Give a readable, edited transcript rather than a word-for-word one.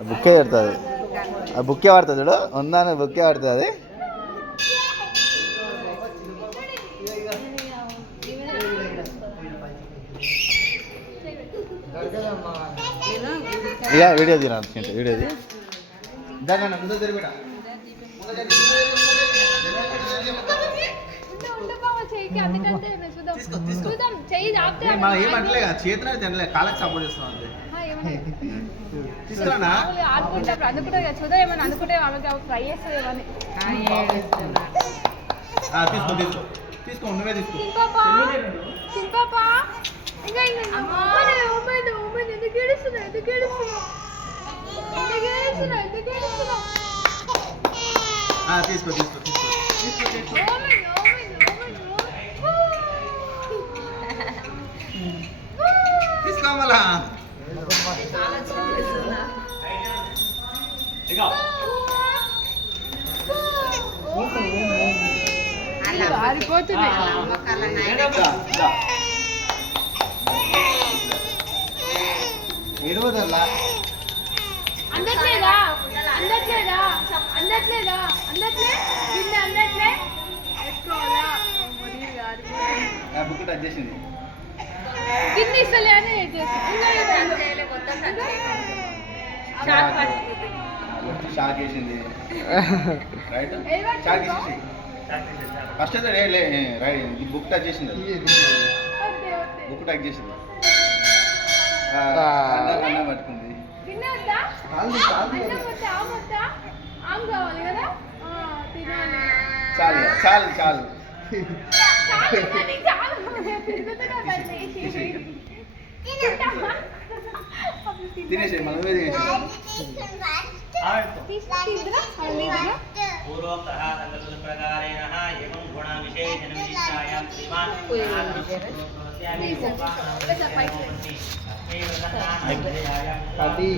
బుక్కే పెడుతుంది అది బుక్కే పడుతుంది చూడు ఉందని బుక్కే పడుతుంది అది ఇక వీడియో తీరాల్సింటే వీడియోది దాన్ని ముందు జరిగిట ఏమంటలే చేతిలో తినలే కాళ్ళకి సపోర్ట్ చేస్తున్నాం అంతే తీసుకురానా అనుకుంటే చూద్దాం ఏమన్నా అనుకుంటే ట్రై చేస్తుంది ఏమని తీసుకో తీసుకో తీసుకో నువ్వే తీసుకో తీసుకో తీసుకో తీసుకో తీసుకో మళ్ళా ఏడవదల్లా అందట్లేదా అందట్లేదా అందట్లేదా అందట్లే గిన్నె అందట్లే ఎక్కువగా బుక్ టచ్ చేసింది గిన్నె ఇస్తలే అని షాక్ చేసింది రైట్ షాక్ చేసేసి ఫస్ట్ అయితే రైట్ బుక్ టచ్ చేసింది బుక్ టచ్ చేసింది అన్నం పట్టుకుంది చాలు చాలు చాలు తినేసి మనం తినేసి అది